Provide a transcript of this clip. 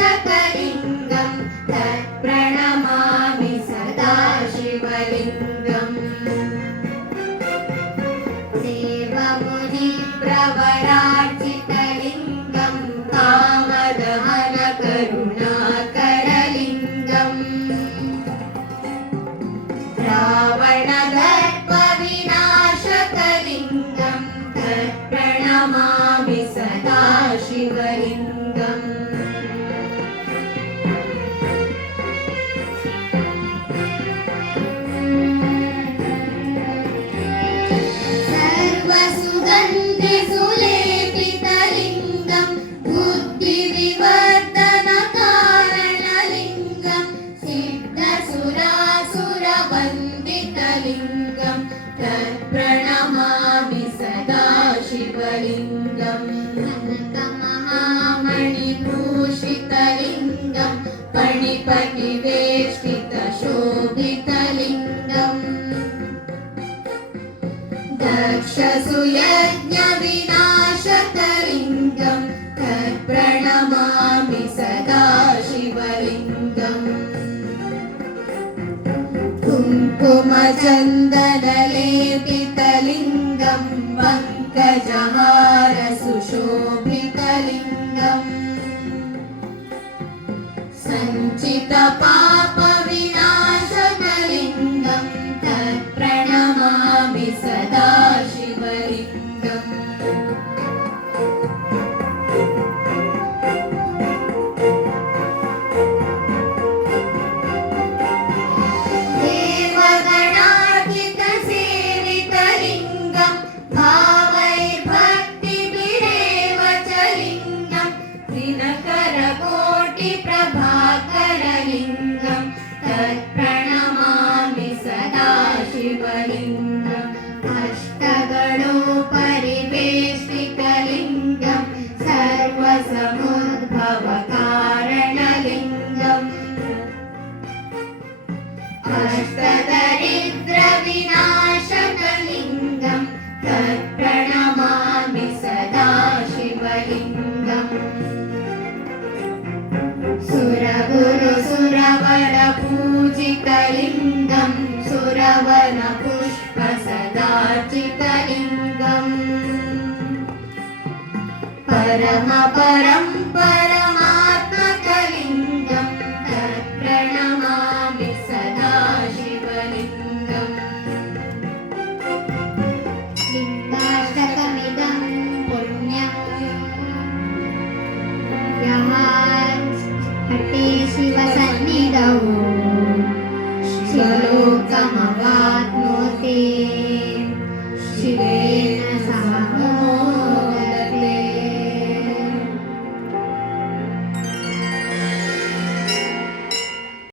जन्मजदुःखविनाशकलिङ्गं तत्प्रणमामि सदा शिवलिङ्गम् देवमुनिप्रवरार्चितलिङ्गं कामदहनकरुणाकरलिङ्गम् रावणदर्पविनाशकलिङ्गं तत्प्रणमामि सदा शिवलिङ्गम् सर्वसुगन्धिसुलेपितलिङ्गं बुद्धिविवर्धनकारणलिङ्गं सिद्धसुरासुरवन्दितलिङ्गं तत्प्रणमामि सदा शिवलिङ्गम् कनकमहामणिभूषितलिङ्गं फणिपतिवेष्टितशोभितलिङ्गम् दक्षसुयज्ञविनाशकलिङ्गं तत्प्रणमामि सदा शिवलिङ्गम् कुङ्कुमचन्दनलेपितलिङ्गं पङ्कजहारसुशोभितलिङ्गम् सञ्चितपापविनाशकलिङ्गं तत्प्रणमामि सदा शिवलिङ्गम् देवगणार्चितसेवितलिङ्गं भावैर्भक्तिभिरेव च लिङ्गं दिनकरकोटिप्रभाकरलिङ्गं तत्प्रणमामि सदा शिवलिङ्गम् अष्टगणोपरिवेष्टितलिङ्गं सर्वसमुद्भवकारणलिङ्गम् अष्टदरिद्रविनाशकलिङ्गं तत्प्रणमामि सदा शिवलिङ्गम् सुरगुरुसुरवरपूजितलिङ्गं सुरवनपुष्पसदार्चितलिङ्गम् परमपरं परमात्मकलिङ्गं तत्प्रणमामि सदा शिवलिङ्गम् लिङ्गाष्टकमिदं पुण्यं यः हटे शिवसन्निधौ शिवलोकमवाप्नोति।